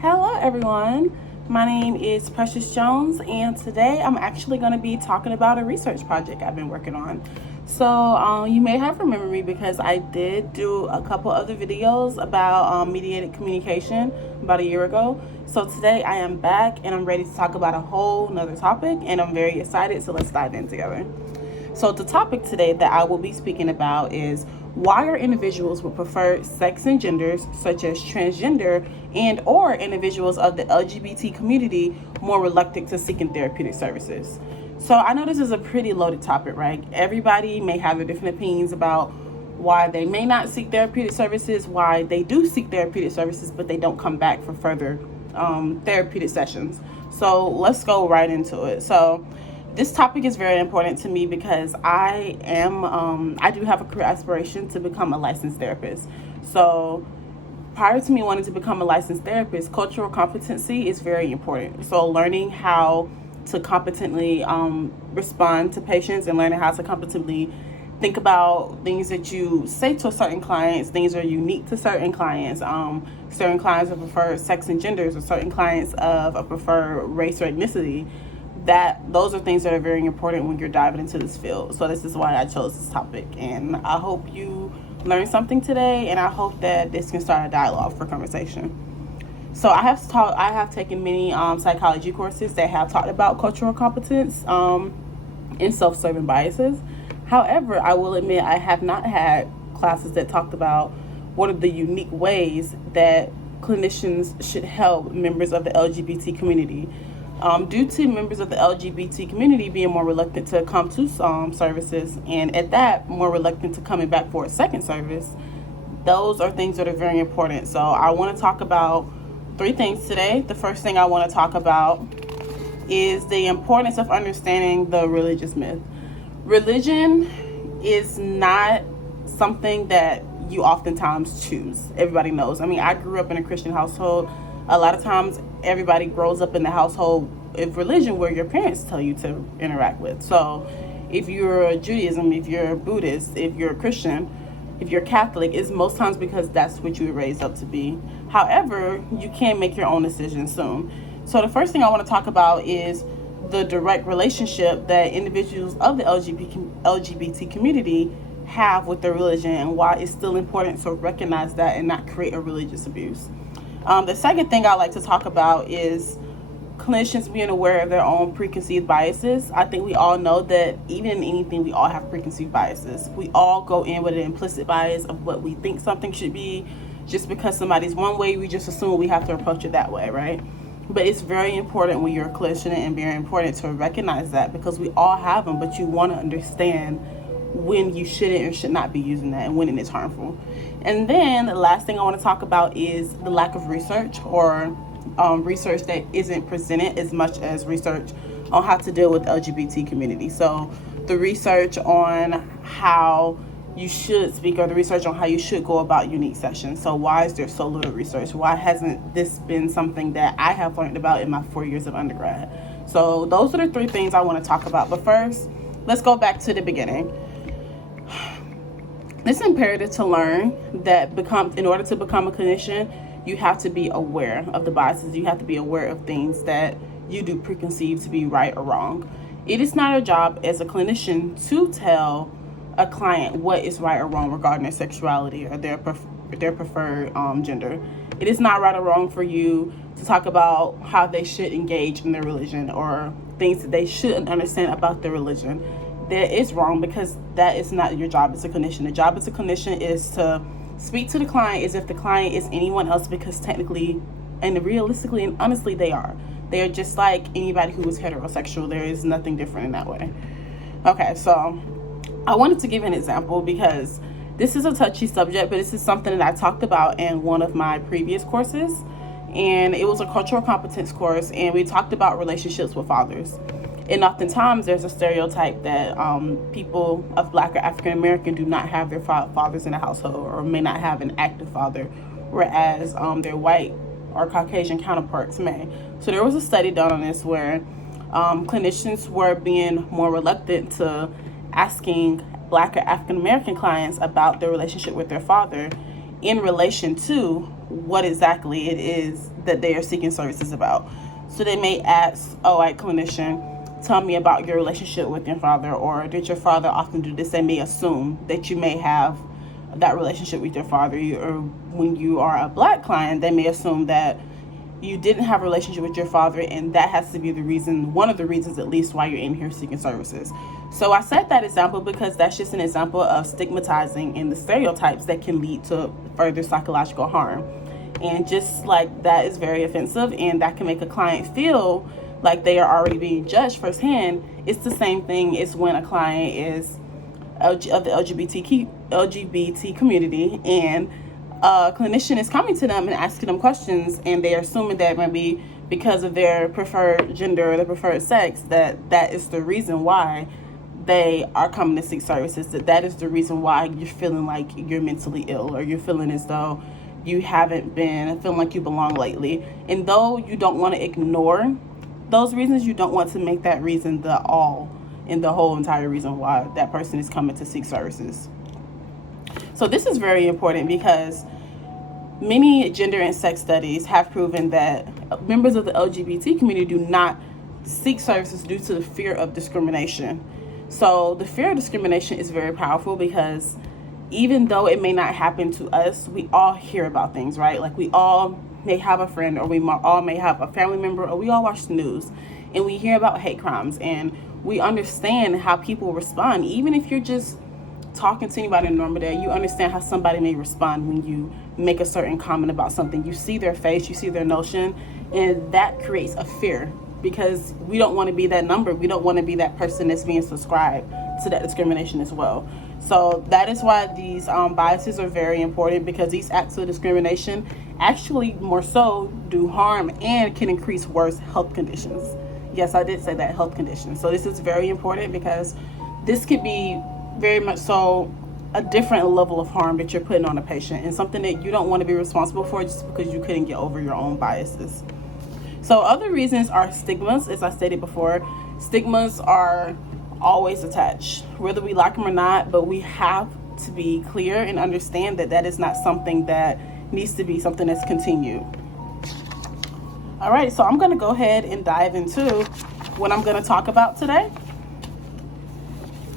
Hello everyone, my name is Precious Jones and today I'm actually going to be talking about a research project I've been working on. So you may have remembered me because I did do a couple other videos about mediated communication about a year ago. So today I am back and I'm ready to talk about a whole nother topic and I'm very excited, so let's dive in together. So the topic today that I will be speaking about is why are individuals with preferred sex and genders, such as transgender and or individuals of the LGBT community, more reluctant to seeking therapeutic services? So I know this is a pretty loaded topic, right? Everybody may have their different opinions about why they may not seek therapeutic services, why they do seek therapeutic services, but they don't come back for further therapeutic sessions. So let's go right into it. So this topic is very important to me because I do have a career aspiration to become a licensed therapist. So prior to me wanting to become a licensed therapist, cultural competency is very important. So learning how to competently respond to patients and learning how to competently think about things that you say to certain clients, things that are unique to certain clients. Certain clients of preferred sex and genders, or certain clients of a preferred race or ethnicity. Those are things that are very important when you're diving into this field. So this is why I chose this topic, and I hope you learned something today, and I hope that this can start a dialogue for conversation. So I have taken many psychology courses that have talked about cultural competence and self-serving biases. However, I will admit I have not had classes that talked about what are the unique ways that clinicians should help members of the LGBT community. Due to members of the LGBT community being more reluctant to come to services, and at that, more reluctant to coming back for a second service, those are things that are very important. So I want to talk about 3 things today. The first thing I want to talk about is the importance of understanding the religious myth. Religion is not something that you oftentimes choose. Everybody knows. I mean, I grew up in a Christian household. A lot of times everybody grows up in the household of religion where your parents tell you to interact with. So if you're Judaism, if you're Buddhist, if you're Christian, if you're Catholic, it's most times because that's what you were raised up to be. However, you can make your own decisions soon. So the first thing I want to talk about is the direct relationship that individuals of the LGBT community have with their religion, and why it's still important to recognize that and not create a religious abuse. The second thing I like to talk about is clinicians being aware of their own preconceived biases. I think we all know that even in anything, we all have preconceived biases. We all go in with an implicit bias of what we think something should be. Just because somebody's one way, we just assume we have to approach it that way, right? But it's very important when you're a clinician, and very important to recognize that, because we all have them, but you want to understand when you shouldn't and should not be using that, and when it is harmful. And then the last thing I want to talk about is the lack of research, or research that isn't presented as much as research on how to deal with the LGBT community. So the research on how you should speak, or the research on how you should go about unique sessions. So why is there so little research? Why hasn't this been something that I have learned about in my 4 years of undergrad? So those are the 3 things I want to talk about. But first, let's go back to the beginning. It's imperative to learn that in order to become a clinician, you have to be aware of the biases. You have to be aware of things that you do preconceive to be right or wrong. It is not a job as a clinician to tell a client what is right or wrong regarding their sexuality or their preferred gender. It is not right or wrong for you to talk about how they should engage in their religion, or things that they shouldn't understand about their religion. That is wrong, because that is not your job as a clinician. The job as a clinician is to speak to the client as if the client is anyone else, because technically and realistically and honestly they are. They are just like anybody who is heterosexual. There is nothing different in that way. Okay, so I wanted to give an example because this is a touchy subject, but this is something that I talked about in one of my previous courses, and it was a cultural competence course, and we talked about relationships with fathers. And oftentimes there's a stereotype that people of Black or African American do not have their fathers in the household, or may not have an active father, whereas their white or Caucasian counterparts may. So there was a study done on this where clinicians were being more reluctant to asking Black or African American clients about their relationship with their father in relation to what exactly it is that they are seeking services about. So they may ask, oh, clinician, tell me about your relationship with your father, or did your father often do this? They may assume that you may have that relationship with your father. Or when you are a Black client, they may assume that you didn't have a relationship with your father, and that has to be the reason, one of the reasons at least, why you're in here seeking services. So I set that example because that's just an example of stigmatizing and the stereotypes that can lead to further psychological harm. And just like that is very offensive, and that can make a client feel like they are already being judged firsthand. It's the same thing as when a client is of the LGBT community, and a clinician is coming to them and asking them questions, and they're assuming that maybe because of their preferred gender or their preferred sex, that is the reason why they are coming to seek services, that is the reason why you're feeling like you're mentally ill, or you're feeling as though you haven't been feeling like you belong lately. And though you don't want to ignore those reasons, you don't want to make that reason the all and the whole entire reason why that person is coming to seek services. So this is very important because many gender and sex studies have proven that members of the LGBT community do not seek services due to the fear of discrimination. So the fear of discrimination is very powerful because even though it may not happen to us, we all hear about things, right? Like we all may have a friend, or we all may have a family member, or we all watch the news and we hear about hate crimes, and we understand how people respond. Even if you're just talking to anybody in a normal day, you understand how somebody may respond when you make a certain comment about something. You see their face, you see their notion, and that creates a fear because we don't want to be that number. We don't want to be that person that's being subscribed to that discrimination as well. So that is why these biases are very important, because these acts of discrimination actually more so do harm and can increase worse health conditions. Yes, I did say that, health conditions. So this is very important because this could be very much so a different level of harm that you're putting on a patient, and something that you don't want to be responsible for just because you couldn't get over your own biases. So other reasons are stigmas. As I stated before, stigmas are always attached, whether we like them or not, but we have to be clear and understand that that is not something that needs to be something that's continued. All right, so I'm going to go ahead and dive into what I'm going to talk about today.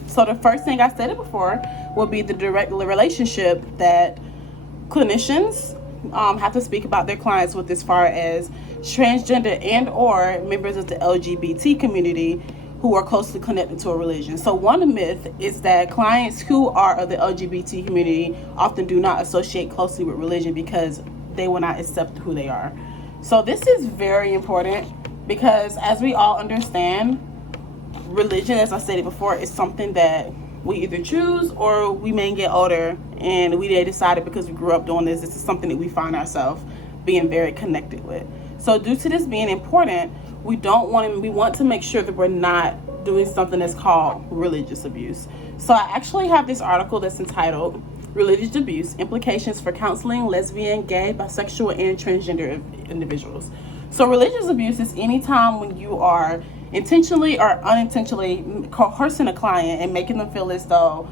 So the first thing I stated before will be the direct relationship that clinicians have to speak about their clients with, as far as transgender and or members of the LGBT community who are closely connected to a religion. So one myth is that clients who are of the LGBT community often do not associate closely with religion because they will not accept who they are. So this is very important because, as we all understand, religion, as I stated before, is something that we either choose or we may get older and we decided because we grew up doing this is something that we find ourselves being very connected with. So due to this being important, we want to make sure that we're not doing something that's called religious abuse. So I actually have this article that's entitled Religious Abuse, Implications for Counseling Lesbian, Gay, Bisexual, and Transgender Individuals. So religious abuse is any time when you are intentionally or unintentionally coercing a client and making them feel as though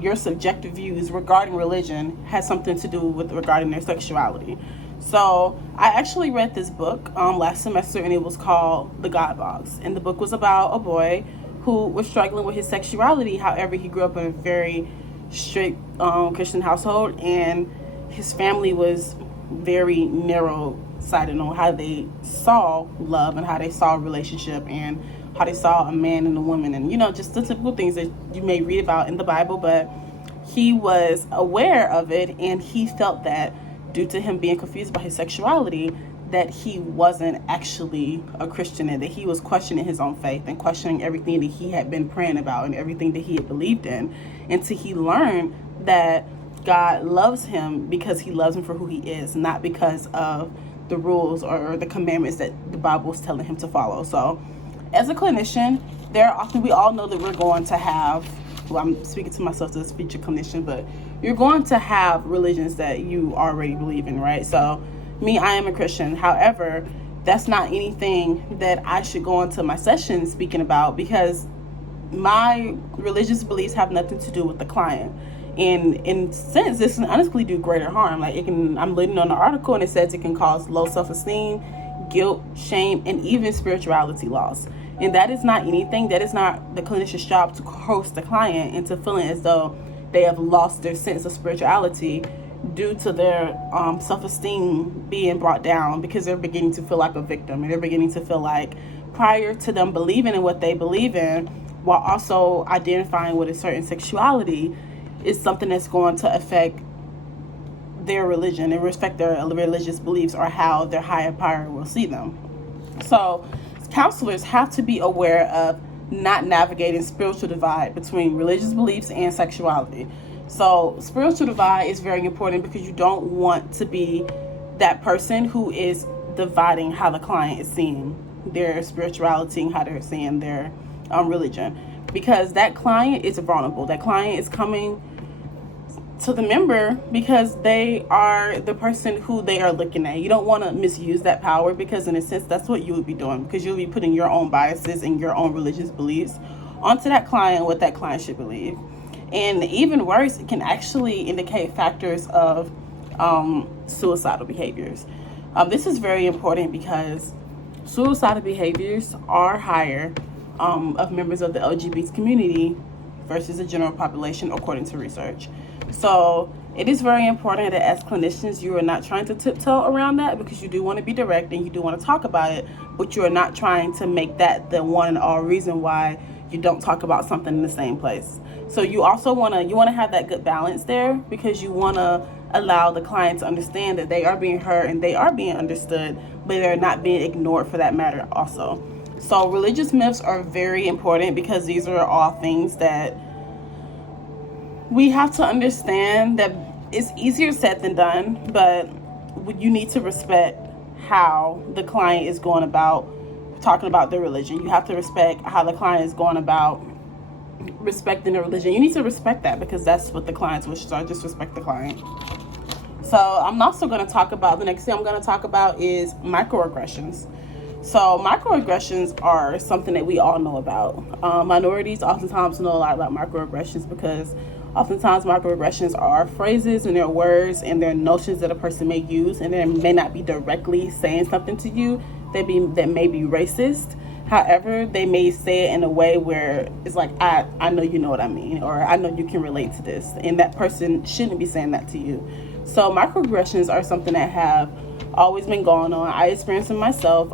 your subjective views regarding religion has something to do with regarding their sexuality. So I actually read this book last semester, and it was called The God Box. And the book was about a boy who was struggling with his sexuality. However, he grew up in a very strict Christian household, and his family was very narrow-sighted on how they saw love and how they saw a relationship and how they saw a man and a woman, and just the typical things that you may read about in the Bible. But he was aware of it, and he felt that due to him being confused about his sexuality, that he wasn't actually a Christian, and that he was questioning his own faith and questioning everything that he had been praying about and everything that he had believed in, until he learned that God loves him because he loves him for who he is, not because of the rules or the commandments that the Bible is telling him to follow. So as a clinician, we all know that we're going to have, well, I'm speaking to myself as a future clinician, but you're going to have religions that you already believe in, right? So me, I am a Christian. However, that's not anything that I should go into my session speaking about, because my religious beliefs have nothing to do with the client. And in a sense, this can honestly do greater harm. Like I'm reading on the article and it says it can cause low self-esteem, guilt, shame, and even spirituality loss. And that is not anything. That is not the clinician's job to coerce the client into feeling as though they have lost their sense of spirituality due to their self-esteem being brought down, because they're beginning to feel like a victim, and they're beginning to feel like, prior to them believing in what they believe in, while also identifying with a certain sexuality, is something that's going to affect their religion and respect their religious beliefs, or how their higher power will see them. So counselors have to be aware of not navigating spiritual divide between religious beliefs and sexuality. So spiritual divide is very important, because you don't want to be that person who is dividing how the client is seeing their spirituality and how they're seeing their religion, because that client is vulnerable. That client is coming to the member because they are the person who they are looking at. You don't want to misuse that power, because in a sense that's what you would be doing, because you'll be putting your own biases and your own religious beliefs onto that client, what that client should believe. And even worse, it can actually indicate factors of suicidal behaviors. This is very important, because suicidal behaviors are higher of members of the LGBT community versus the general population, according to research. So it is very important that as clinicians, you are not trying to tiptoe around that, because you do want to be direct and you do want to talk about it, but you are not trying to make that the one and all reason why you don't talk about something in the same place. So you also want to have that good balance there, because you want to allow the client to understand that they are being heard and they are being understood, but they're not being ignored for that matter also. So religious myths are very important, because these are all things that we have to understand, that it's easier said than done, but you need to respect how the client is going about talking about their religion. You have to respect how the client is going about respecting their religion. You need to respect that, because that's what the client's wishes are. Just respect the client. So I'm also going to talk about, the next thing I'm going to talk about is microaggressions. So microaggressions are something that we all know about. Minorities oftentimes know a lot about microaggressions, because oftentimes microaggressions are phrases and they're words and they're notions that a person may use, and they may not be directly saying something to you that may be racist. However, they may say it in a way where it's like, I know you know what I mean, or I know you can relate to this, and that person shouldn't be saying that to you. So microaggressions are something that have always been going on. I experience it myself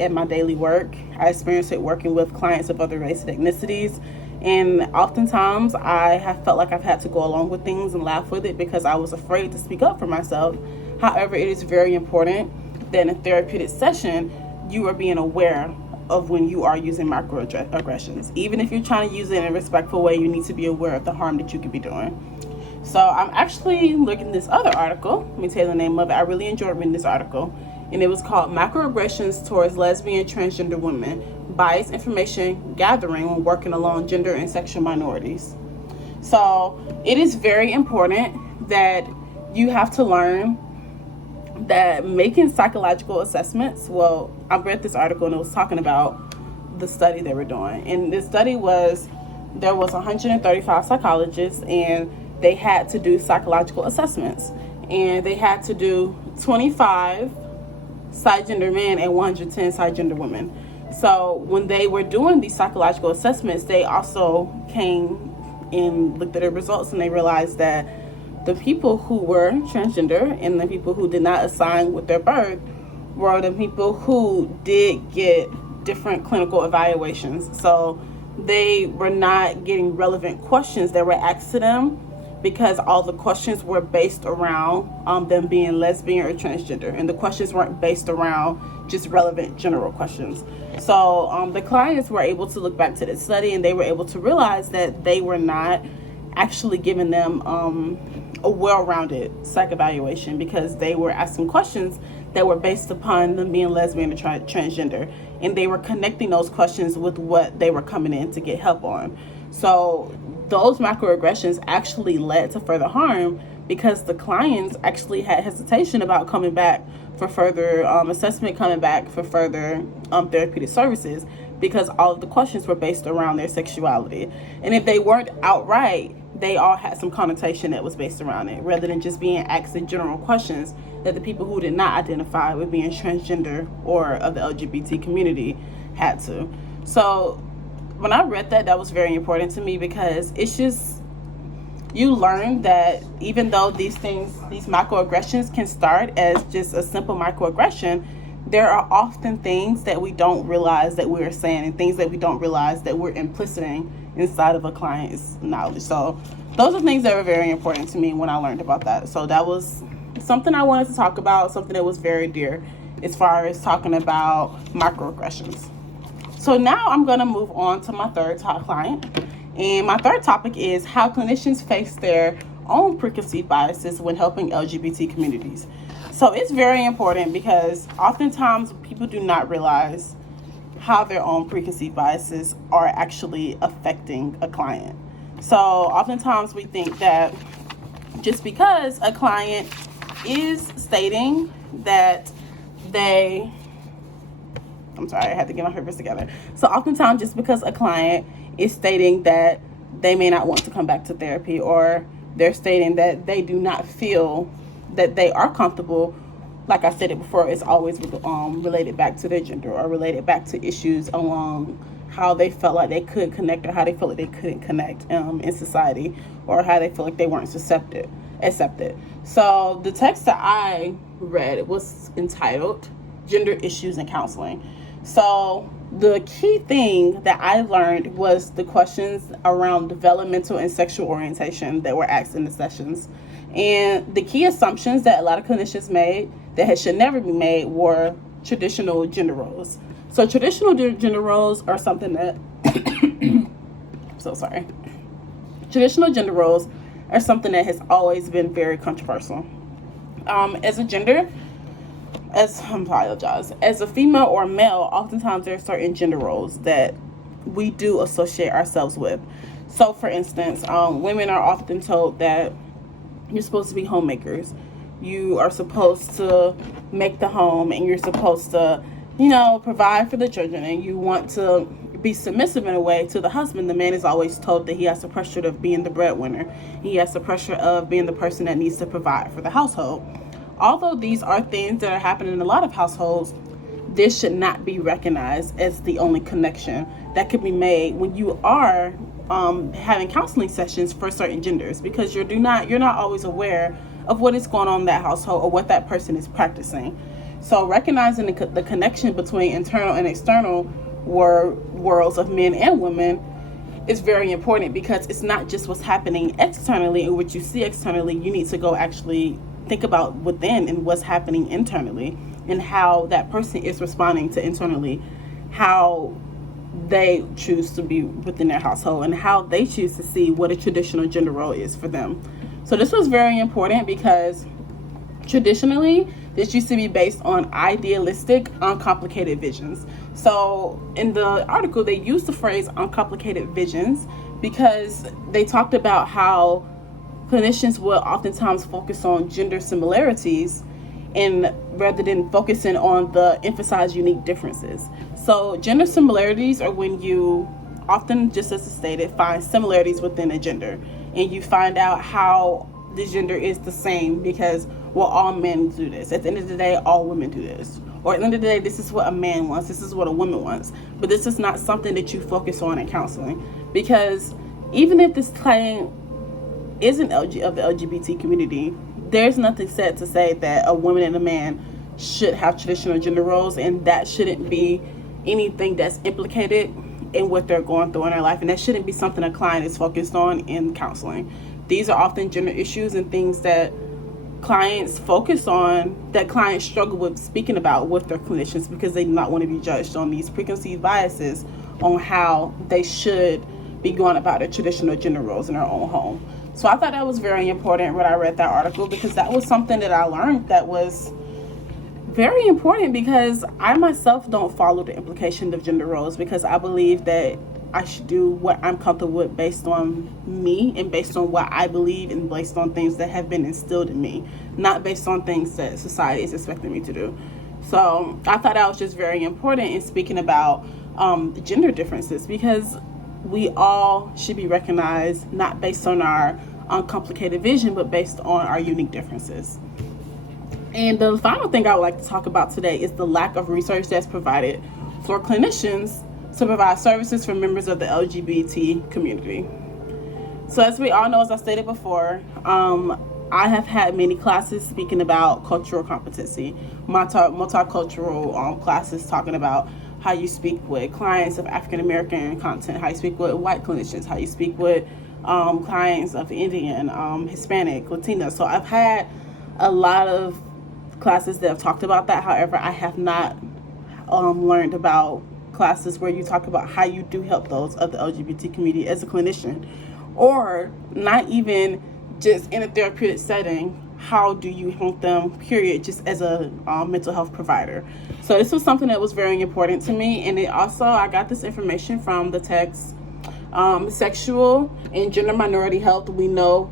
at my daily work. I experience it working with clients of other races and ethnicities. And oftentimes I have felt like I've had to go along with things and laugh with it, because I was afraid to speak up for myself. However, it is very important that in a therapeutic session, you are being aware of when you are using microaggressions. Even if you're trying to use it in a respectful way, you need to be aware of the harm that you could be doing. So I'm actually looking at this other article. Let me tell you the name of it. I really enjoyed reading this article. And it was called Microaggressions Towards Lesbian Transgender Women, Bias Information Gathering when Working Along Gender and Sexual Minorities. So it is very important that you have to learn that making psychological assessments, well, I read this article and it was talking about the study they were doing. And this study there was 135 psychologists, and they had to do psychological assessments. And they had to do 25 cisgender men and 110 cisgender women. So when they were doing these psychological assessments, they also came and looked at their results, and they realized that the people who were transgender and the people who did not assign with their birth were the people who did get different clinical evaluations. So they were not getting relevant questions that were asked to them, because all the questions were based around them being lesbian or transgender, and the questions weren't based around just relevant general questions. So the clients were able to look back to the study, and they were able to realize that they were not actually giving them a well-rounded psych evaluation, because they were asking questions that were based upon them being lesbian or transgender, and they were connecting those questions with what they were coming in to get help on. So those microaggressions actually led to further harm, because the clients actually had hesitation about coming back for further assessment, coming back for further therapeutic services, because all of the questions were based around their sexuality. And if they weren't outright they all had some connotation that was based around it, rather than just being asked in general questions that the people who did not identify with being transgender or of the LGBT community had to. So when I read that, that was very important to me, because it's just, you learn that even though these things, these microaggressions can start as just a simple microaggression, there are often things that we don't realize that we're saying, and things that we don't realize that we're implicing inside of a client's knowledge. So those are things that were very important to me when I learned about that. So that was something I wanted to talk about, something that was very dear as far as talking about microaggressions. So now I'm going to move on to my third top client. And my third topic is how clinicians face their own preconceived biases when helping LGBT communities. So it's very important, because oftentimes people do not realize how their own preconceived biases are actually affecting a client. So oftentimes we think that just because a client is stating that I'm sorry, I had to get my papers together. So oftentimes, just because a client is stating that they may not want to come back to therapy, or they're stating that they do not feel that they are comfortable, like I said it before, it's always related back to their gender, or related back to issues along how they felt like they could connect, or how they felt like they couldn't connect in society, or how they feel like they weren't accepted. So the text that I read was entitled Gender Issues in Counseling. So the key thing that I learned was the questions around developmental and sexual orientation that were asked in the sessions. And the key assumptions that a lot of clinicians made that should never be made were traditional gender roles. So traditional gender roles are something that, Traditional gender roles are something that has always been very controversial. As a female or male, oftentimes there are certain gender roles that we do associate ourselves with. So for instance, women are often told that you're supposed to be homemakers. You are supposed to make the home, and you're supposed to, provide for the children, and you want to be submissive in a way to the husband. The man is always told that he has the pressure of being the breadwinner. He has the pressure of being the person that needs to provide for the household. Although these are things that are happening in a lot of households, this should not be recognized as the only connection that could be made when you are having counseling sessions for certain genders, because you're not always aware of what is going on in that household or what that person is practicing. So recognizing the connection between internal and external worlds of men and women is very important, because it's not just what's happening externally and what you see externally. You need to go actually think about within and what's happening internally, and how that person is responding to internally, how they choose to be within their household, and how they choose to see what a traditional gender role is for them. So this was very important, because traditionally this used to be based on idealistic, uncomplicated visions. So in the article, they used the phrase uncomplicated visions because they talked about how clinicians will oftentimes focus on gender similarities, and rather than focusing on the emphasize unique differences. So gender similarities are when you often, just as stated, find similarities within a gender, and you find out how the gender is the same, because all men do this. At the end of the day, all women do this. Or at the end of the day, this is what a man wants, this is what a woman wants. But this is not something that you focus on in counseling, because even if this client isn't of the LGBT community, there's nothing said to say that a woman and a man should have traditional gender roles, and that shouldn't be anything that's implicated in what they're going through in their life, and that shouldn't be something a client is focused on in counseling. These are often gender issues and things that clients focus on, that clients struggle with speaking about with their clinicians, because they do not want to be judged on these preconceived biases on how they should be going about their traditional gender roles in their own home. So I thought that was very important when I read that article, because that was something that I learned that was very important, because I myself don't follow the implication of gender roles, because I believe that I should do what I'm comfortable with based on me, and based on what I believe, and based on things that have been instilled in me, not based on things that society is expecting me to do. So I thought that was just very important in speaking about the gender differences, because we all should be recognized, not based on our uncomplicated vision, but based on our unique differences. And the final thing I would like to talk about today is the lack of research that's provided for clinicians to provide services for members of the LGBT community. So as we all know, as I stated before, I have had many classes speaking about cultural competency, multicultural classes talking about how you speak with clients of African American content, how you speak with white clinicians, how you speak with clients of Indian, Hispanic, Latina. So I've had a lot of classes that have talked about that. However, I have not learned about classes where you talk about how you do help those of the LGBT community as a clinician, or not even just in a therapeutic setting. How do you help them, period, just as a mental health provider? So this was something that was very important to me. And it also, I got this information from the text, Sexual and Gender Minority Health. We know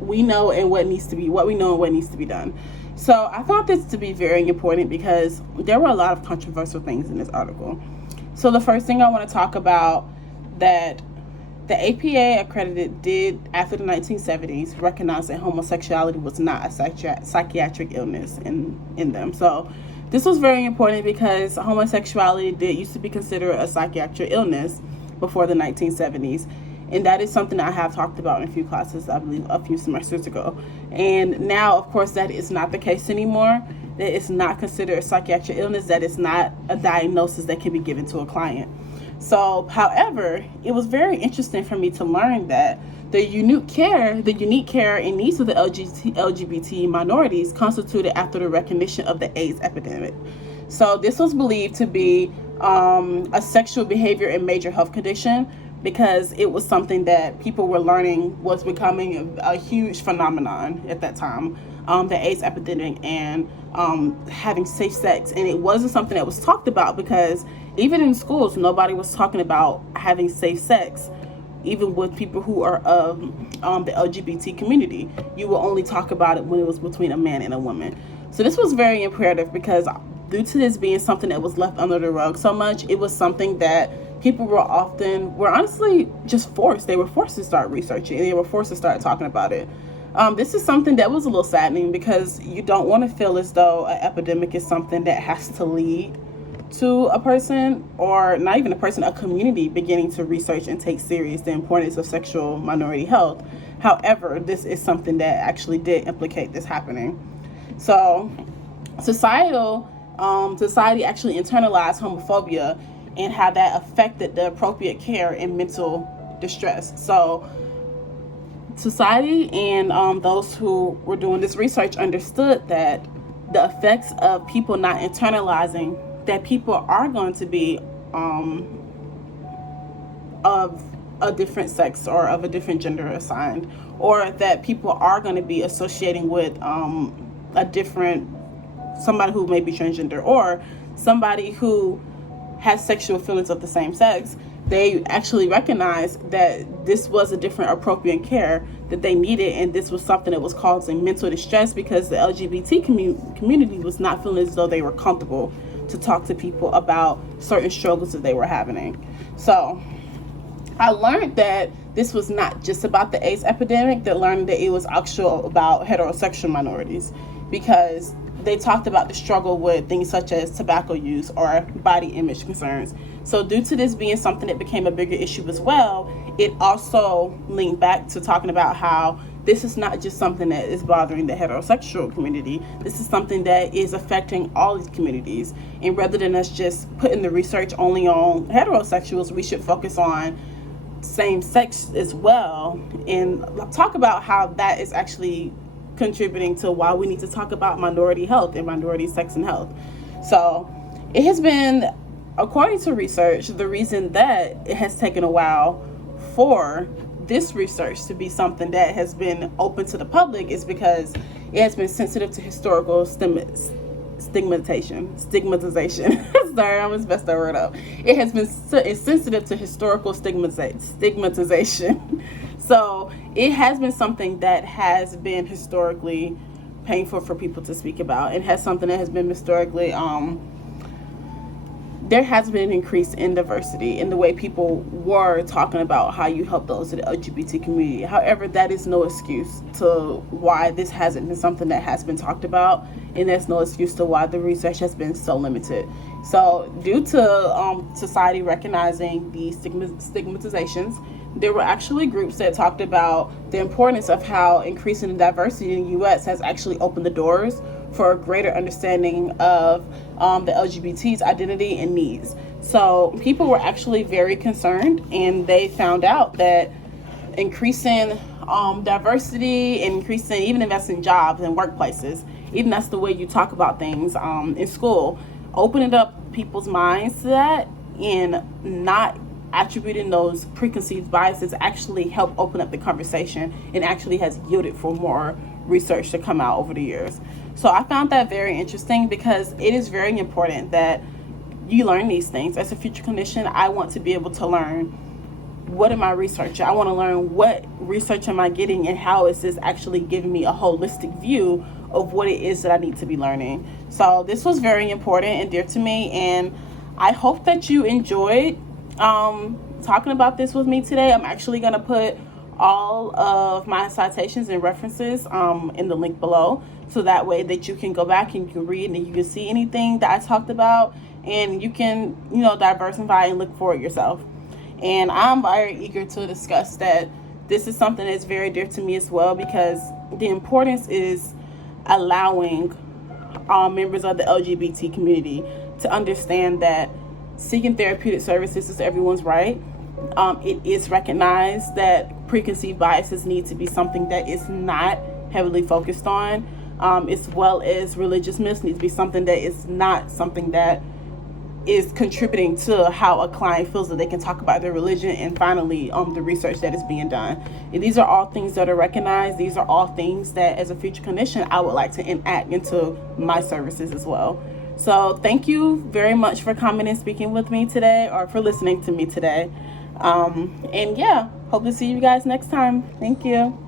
and what needs to be, what we know and what needs to be done. So I found this to be very important because there were a lot of controversial things in this article. So the first thing I want to talk about, that the APA accredited did, after the 1970s, recognize that homosexuality was not a psychiatric illness in them. So this was very important because homosexuality used to be considered a psychiatric illness before the 1970s. And that is something I have talked about in a few classes, I believe, a few semesters ago. And now, of course, that is not the case anymore. That it's not considered a psychiatric illness. That is not a diagnosis that can be given to a client. So, however, it was very interesting for me to learn that the unique care and needs of the LGBT minorities constituted after the recognition of the AIDS epidemic. So this was believed to be a sexual behavior and major health condition, because it was something that people were learning was becoming a huge phenomenon at that time, the AIDS epidemic, and having safe sex. And it wasn't something that was talked about, because even in schools, nobody was talking about having safe sex. Even with people who are of the LGBT community, you will only talk about it when it was between a man and a woman. So this was very imperative, because due to this being something that was left under the rug so much, it was something that people were honestly just forced. They were forced to start researching, and they were forced to start talking about it. This is something that was a little saddening, because you don't want to feel as though an epidemic is something that has to lead to a person, or not even a person, a community beginning to research and take serious the importance of sexual minority health. However, this is something that actually did implicate this happening. So society actually internalized homophobia and how that affected the appropriate care in mental distress. So society and those who were doing this research understood that the effects of people not internalizing that people are going to be of a different sex or of a different gender assigned, or that people are going to be associating with somebody who may be transgender, or somebody who has sexual feelings of the same sex. They actually recognized that this was a different appropriate care that they needed, and this was something that was causing mental distress, because the LGBT community was not feeling as though they were comfortable to talk to people about certain struggles that they were having. So I learned that this was not just about the AIDS epidemic, that learning that it was actually about heterosexual minorities, because they talked about the struggle with things such as tobacco use or body image concerns. So due to this being something that became a bigger issue as well, it also linked back to talking about how this is not just something that is bothering the heterosexual community. This is something that is affecting all these communities. And rather than us just putting the research only on heterosexuals, we should focus on same sex as well, and talk about how that is actually contributing to why we need to talk about minority health and minority sex and health. So it has been, according to research, the reason that it has taken a while for this research to be something that has been open to the public is because it has been sensitive to historical stigmatization. Sorry, I almost messed that word up. It's sensitive to historical stigmatization. So it has been something that has been historically painful for people to speak about. It has something that has been historically there has been an increase in diversity in the way people were talking about how you help those in the LGBT community. However, that is no excuse to why this hasn't been something that has been talked about, and there's no excuse to why the research has been so limited. So due to society recognizing the stigmatizations, there were actually groups that talked about the importance of how increasing the diversity in the U.S. has actually opened the doors for a greater understanding of the LGBT's identity and needs. So people were actually very concerned, and they found out that increasing diversity, increasing, even investing in jobs and workplaces, even that's the way you talk about things in school, opening up people's minds to that and not attributing those preconceived biases actually help open up the conversation, and actually has yielded for more research to come out over the years. So I found that very interesting, because it is very important that you learn these things. As a future clinician, I want to be able to learn, what am I researching? I want to learn what research am I getting, and how is this actually giving me a holistic view of what it is that I need to be learning. So this was very important and dear to me, and I hope that you enjoyed talking about this with me today. I'm actually going to put all of my citations and references in the link below, so that way that you can go back and you can read and you can see anything that I talked about, and you can, diversify and look for it yourself. And I'm very eager to discuss that. This is something that's very dear to me as well, because the importance is allowing members of the LGBT community to understand that seeking therapeutic services is everyone's right. It is recognized that preconceived biases need to be something that is not heavily focused on, as well as religious myths need to be something that is not something that is contributing to how a client feels that they can talk about their religion. And finally, the research that is being done. And these are all things that are recognized. These are all things that, as a future clinician, I would like to enact into my services as well. So thank you very much for coming and speaking with me today, or for listening to me today. And yeah, hope to see you guys next time. Thank you.